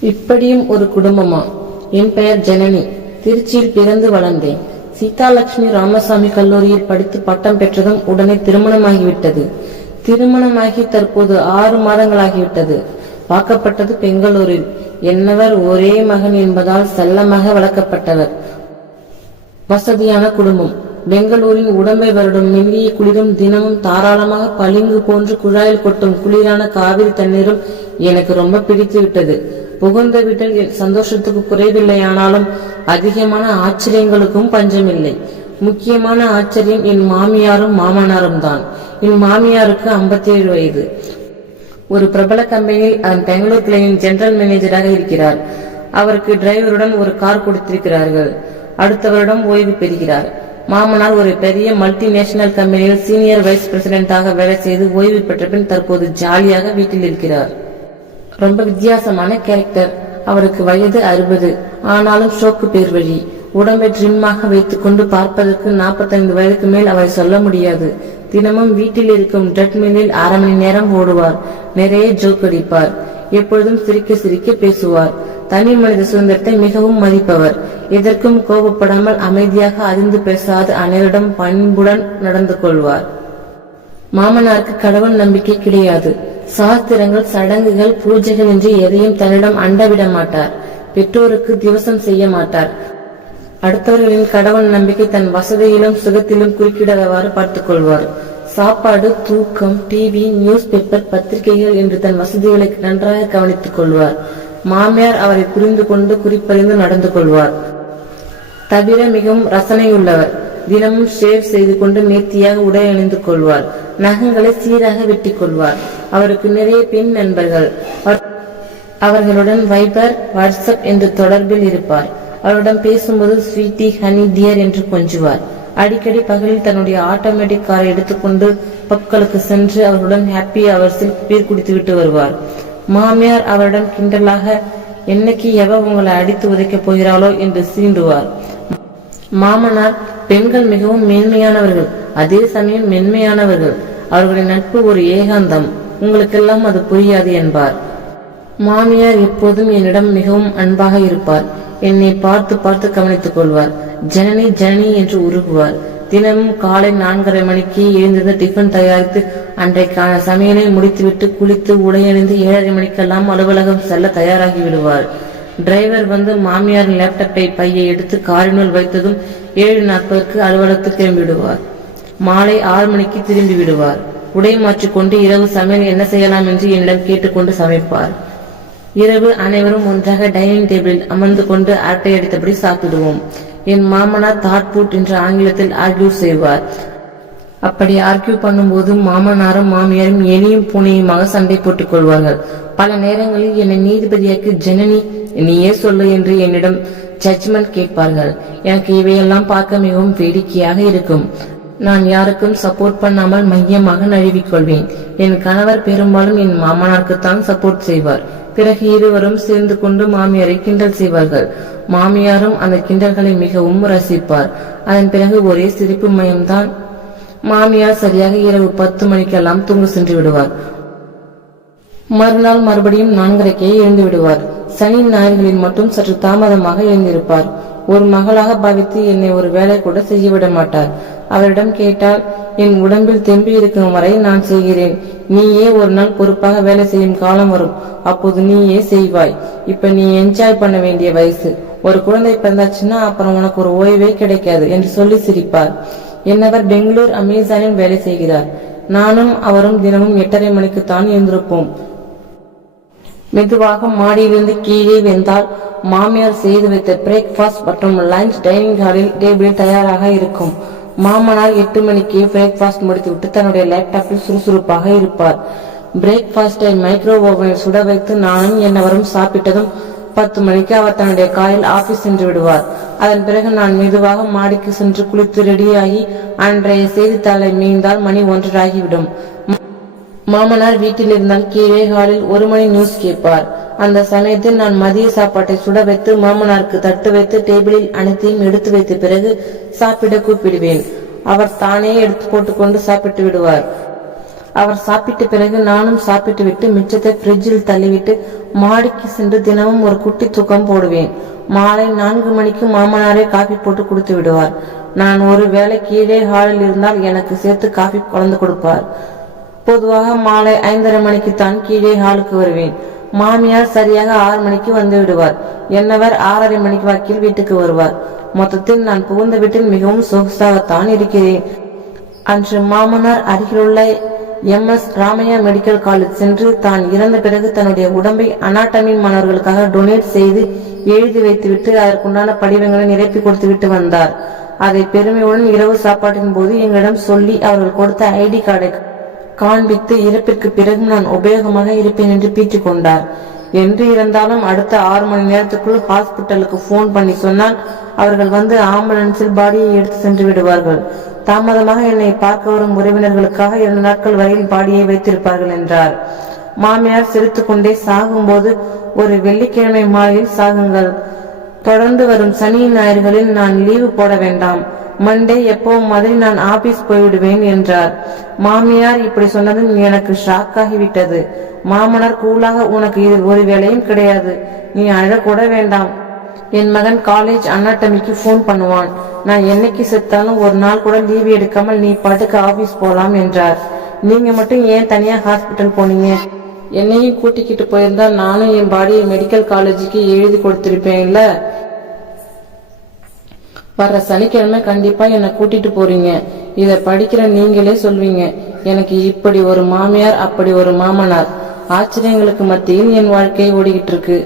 இப்படியும் ஒரு குடும்பமா? என் பெயர் ஜனனி. திருச்சியில் பிறந்து வளர்ந்தேன். சீதாலட்சுமி ராமசாமி கல்லூரியில் படித்து பட்டம் பெற்றதும் உடனே திருமணமாகிவிட்டது. திருமணமாகி தற்போது ஆறு மாதங்களாகிவிட்டது. பார்க்கப்பட்டது பெங்களூரில். என்னவர் ஒரே மகன் என்பதால் செல்லமாக வளர்க்கப்பட்டவர். வசதியான குடும்பம். பெங்களூரின் உடம்பை வருடும் மெல்லிய குளிரும் தினமும் தாராளமாக பளிங்கு போன்று குழாயில் கொட்டும் குளிரான காவிரி தண்ணீரும் எனக்கு ரொம்ப பிடித்து விட்டது புகுந்த வீட்டில் என் சந்தோஷத்துக்கு குறைவில்லையானாலும் அதிகமான ஆச்சரியங்களுக்கும் பஞ்சமில்லை. முக்கியமான ஆச்சரியம் என் மாமியாரும் மாமனாரும் தான். என் மாமியாருக்கு 57 வயது. ஒரு பிரபல கம்பெனியில் அதன் பெங்களூர் கிளையின் ஜெனரல் மேனேஜராக இருக்கிறார். அவருக்கு டிரைவருடன் ஒரு கார் கொடுத்திருக்கிறார்கள். அடுத்த வருடம் ஓய்வு பெறுகிறார். மாமனார் ஒரு பெரிய மல்டிநேஷனல் கம்பெனியில் சீனியர் வைஸ் பிரசிடென்டாக வேலை செய்து ஓய்வு பெற்ற பின் தற்போது ஜாலியாக வீட்டில் இருக்கிறார். ரொம்ப வித்தியாசமான கேரக்டர் அவருக்கு வயது அறுபது. ஆனாலும் ஸ்ட்ரோக்கு பேர் வழி. உடம்பை ட்ரிம்மாக வைத்துக்கொண்டு பார்ப்பதற்கு 45 வயதுக்கு மேல் அவரை சொல்ல முடியாது. தினமும் வீட்டில் இருக்கும் ட்ரெட்மில்லில் அரை மணி நேரம் ஓடுவார். நிறைய ஜோக் அடிப்பார். எப்பொழுதும் சிரிக்க சிரிக்க பேசுவார். தனி மனித சுதந்திரத்தை மிகவும் மதிப்பவர். எதற்கும் கோபப்படாமல் அமைதியாக அதிர்ந்து பேசாது அனைவரிடம் பண்புடன் நடந்து கொள்வார். மாமனாருக்கு கடவுள் நம்பிக்கை கிடையாது. சாஸ்திரங்கள் சடங்குகள் பூஜைகள் என்று எதையும் தன்னிடம் அண்டவிட மாட்டார் பெற்றோருக்கு திவசம் செய்ய மாட்டார். அடுத்தவர்களின் கடவுள் நம்பிக்கை தன் வசதியிலும் சுகத்திலும் குறுக்கிடாதவாறு பார்த்துக் கொள்வார் சாப்பாடு தூக்கம் டிவி நியூஸ் பேப்பர் பத்திரிகைகள் என்று தன் வசதிகளை நன்றாக கவனித்துக் கொள்வார். மாமியார் அவரை புரிந்து கொண்டு குறிப்பறிந்து நடந்து கொள்வார். தவிர மிகவும் ரசனையுள்ளவர். தினமும் ஷேவ் செய்து கொண்டு நேர்த்தியாக உடை அணிந்து கொள்வார். நகங்களை சீராக வெட்டிக் கொள்வார். அவருக்கு நிறைய பெண் நண்பர்கள். அவர்களுடன் வைபர் வாட்ஸ்அப் என்று தொடர்பில் இருப்பார். அவருடன் பேசும்போது ஸ்வீட்டி ஹனி டியர் என்று கொஞ்சுவார். அடிக்கடி பகலில் தன்னுடைய ஆட்டோமேட்டிக் காரை எடுத்துக்கொண்டு பக்களுக்கு சென்று அவருடன் ஹாப்பி அவர்ஸில் பீர் குடித்து விட்டு வருவார். மாமியார் அவரிடம் கிண்டலாக என்னைக்கு எவ உங்களை அடித்து உதைக்கப் போகிறாளோ என்று சீண்டுவார். மாமனார் பெண்கள் மிகவும் மேன்மையானவர்கள். அதே சமயம் மென்மையானவர்கள். அவர்களின் நட்பு ஒரு ஏகாந்தம். உங்களுக்கெல்லாம் அது புரியாது என்பார். மாமியார் எப்போதும் என்னிடம் மிகவும் அன்பாக இருப்பார். என்னை பார்த்து பார்த்து கவனித்துக் கொள்வார். ஜனனி ஜனனி என்று உருகுவார். தினமும் காலை நான்கரை மணிக்கு எழுந்திருந்து டிஃபன் தயாரித்து அன்றைக்கான சமையலை முடித்துவிட்டு குளித்து உடையணிந்து ஏழரை மணிக்கெல்லாம் அலுவலகம் செல்ல தயாராகி விடுவார். டிரைவர் வந்து மாமியாரின் லேப்டாப்பை பையை எடுத்து காரினுள் வைத்ததும் ஏழு நாட்களுக்கு அலுவலகத்துக்கு திரும்பிவிடுவார் மாலை ஆறு மணிக்கு திரும்பி விடுவார். உடை மாற்றிக்கொண்டு இரவு சமையல் என்ன செய்யலாம் என்று என்னிடம் கேட்டுக்கொண்டு சமைப்பார். இரவு அனைவரும் ஒன்றாக டைனிங் டேபிளில் அமர்ந்து கொண்டு அரட்டை அடித்தபடி சாப்பிடுவோம். என் மாமனார் தாட் பூட் என்று ஆங்கிலத்தில் ஆர்கியூ செய்வார். அப்படி ஆர்கியூ பண்ணும்போது மாமனாரும் மாமியாரும் எலியும் பூனையுமாக சண்டை போட்டுக் கொள்வார்கள். பல நேரங்களில் என்னை நீதிபதியாக்கு ஜனனி நீயே சொல்லு என்று என்னிடம் ஜட்ஜ்மெண்ட் கேட்பார்கள். எனக்கு இவையெல்லாம் பார்க்க மிகவும் வேடிக்கையாக இருக்கும். நான் யாருக்கும் சப்போர்ட் பண்ணாமல் மையமாக நழுவிக்கொள்வேன். என் கணவர் பெரும்பாலும் என் மாமனாருக்குத்தான் சப்போர்ட் செய்வார். பிறகு இருவரும் சேர்ந்து கொண்டு மாமியாரை கிண்டல் செய்வார்கள். மாமியாரும் அந்த கிண்டல்களை மிகவும் ரசிப்பார். அதன் பிறகு ஒரே சிரிப்பு மயம்தான் மாமியார் சரியாக இரவு பத்து மணிக்கெல்லாம் தூங்க சென்று விடுவார். மறுநாள் மறுபடியும் நான்கரைக்கே எழுந்து விடுவார். சனி ஞாயிறுகளில் மட்டும் சற்று தாமதமாக எழுந்திருப்பார். ஒரு மகளாக பாவித்து என்னை ஒரு வேலை கூட செய்ய விட மாட்டார். அவரிடம் கேட்டால் என் உடம்பில் தெம்பு இருக்கும் வரை நான் செய்கிறேன். நீயே ஒரு நாள் பொறுப்பாக வேலை செய்யும் காலம் வரும். அப்போது நீயே செய்வாய். இப்ப நீ என்ஜாய் பண்ண வேண்டிய வயசு. ஒரு குழந்தை பிறந்தாச்சுன்னா அப்புறம் உனக்கு ஒரு ஓய்வே கிடைக்காது என்று சொல்லி சிரிப்பார். என்னவர் பெங்களூர் அமேசானில் வேலை செய்கிறார். நானும் அவரும் தினமும் எட்டரை மணிக்கு தான் எழுந்திருப்போம். மெதுவாக மாடியிலிருந்து கீழே வெந்தால் மாமியார் செய்து வைத்த பிரேக்ஃபாஸ்ட் மற்றும் லஞ்ச் டைனிங் ஹாலில் டேபிளில் தயாராக இருக்கும். மாமனார் எட்டு மணிக்கு பிரேக்ஃபாஸ்ட் முடித்துவிட்டு தன்னுடைய லேப்டாப்பில் சுறுசுறுப்பாக இருப்பார். பிரேக்ஃபாஸ்டை மைக்ரோ ஓவனில் சுட வைத்து நானும் என்னவரும் சாப்பிட்டதும் பத்து மணிக்கு அவர் தன்னுடைய காரில் ஆபீஸ் சென்று விடுவார். அதன் பிறகு நான் மெதுவாக மாடிக்கு சென்று குளித்து ரெடியாகி அன்றைய செய்தித்தாளை மீந்தால் மணி ஒன்றராகிவிடும் மாமனார் வீட்டில் இருந்தால் கீழே ஹாலில் ஒரு மணி நியூஸ் கேட்பார். அந்த சமயத்தில் நான் மதிய சாப்பாட்டை சுட வைத்து மாமனாருக்கு தட்டு வைத்து டேபிளில் அனைத்தையும் எடுத்து வைத்த பிறகு சாப்பிட கூப்பிடுவேன். அவர் தானே எடுத்து போட்டுக்கொண்டு சாப்பிட்டு விடுவார். அவர் சாப்பிட்ட பிறகு நானும் சாப்பிட்டு விட்டு மிச்சத்தை ஃப்ரிட்ஜில் தள்ளிவிட்டு மாடிக்கு சென்று தினமும் ஒரு குட்டி தூக்கம் போடுவேன். மாலை நான்கு மணிக்கு மாமனாரே காபி போட்டு கொடுத்து விடுவார். நான் ஒரு வேளை கீழே ஹாலில் இருந்தால் எனக்கு சேர்த்து காபி கலந்து கொடுப்பார். பொதுவாக மாலை ஐந்தரை மணிக்கு தான் கீழே ஹாலுக்கு வருவேன். மாமியார் சரியாக ஆறு மணிக்கு வந்து விடுவார். என்னவர் ஆறரை மணிக்கு வாக்கில் வீட்டுக்கு வருவார். மொத்தத்தில் நான் புகுந்த வீட்டில் மிகவும் சொகுசாகத்தான் இருக்கிறேன். அன்று மாமனார் அருகிலுள்ள M. S. Ramaiah medical college சென்று தான் இறந்த பிறகு தன்னுடைய உடம்பை அனாட்டமி மாணவர்களுக்காக டொனேட் செய்து எழுதி வைத்துவிட்டு அதற்குண்டான படிவங்களை நிரப்பி கொடுத்துவிட்டு வந்தார். அதை பெருமையுடன் இரவு சாப்பாட்டின் போது எங்களிடம் சொல்லி அவர்கள் கொடுத்த ஐடி கார்டை காண்பித்து இறப்பிற்கு பிறகு நான் உபயோகமாக இருப்பேன் என்று பீற்றிக் கொண்டார். என்று இருந்தாலும் அடுத்த ஆறு மணி நேரத்துக்குள் ஹாஸ்பிட்டலுக்கு போன் பண்ணி சொன்னால் அவர்கள் வந்து ஆம்புலன்ஸில் பாடியை எடுத்து சென்று விடுவார்கள். தாமதமாக என்னை பார்க்க வரும் உறவினர்களுக்காக இரண்டு நாட்கள் வரையில் பாடியை வைத்திருப்பார்கள் என்றார். மாமியார் சிரித்து கொண்டே சாகும்போது ஒரு வெள்ளிக்கிழமை மாலையில் சாகுங்கள். தொடர்ந்து வரும் சனி ஞாயிறுகளில் நான் லீவு போட வேண்டாம். மண்டே எப்பவும் மாதிரி நான் ஆபீஸ் போய்விடுவேன் என்றார். மாமியார் இப்படி சொன்னதும் எனக்கு ஷாக் ஆகிவிட்டது. மாமனார் கூலாக உனக்கு இதில் ஒரு வேலையும் கிடையாது. நீ அழக்கூட வேண்டாம். என் மகன் காலேஜ் அண்ணாட்டமிக்கு ஃபோன் பண்ணுவான். நான் என்னைக்கு செத்தாலும் ஒரு நாள் கூட லீவ் எடுக்காமல் நீ பாட்டுக்கு ஆபீஸ் போலாம் என்றார். நீங்க மட்டும் ஏன் தனியா ஹாஸ்பிட்டல் போனீங்க? என்னையும் கூட்டிக்கிட்டு போயிருந்தா நானும் என் பாடியை மெடிக்கல் காலேஜுக்கு எழுதி கொடுத்திருப்பேன்ல. வர்ற சனிக்கிழமை கண்டிப்பா என்னை கூட்டிட்டு போறீங்க. இத படிக்கிற நீங்களே சொல்வீங்க. எனக்கு இப்படி ஒரு மாமியார் அப்படி ஒரு மாமனார். ஆச்சரியங்களுக்கு மத்தியில் என் வாழ்க்கை ஓடிக்கிட்டு இருக்கு.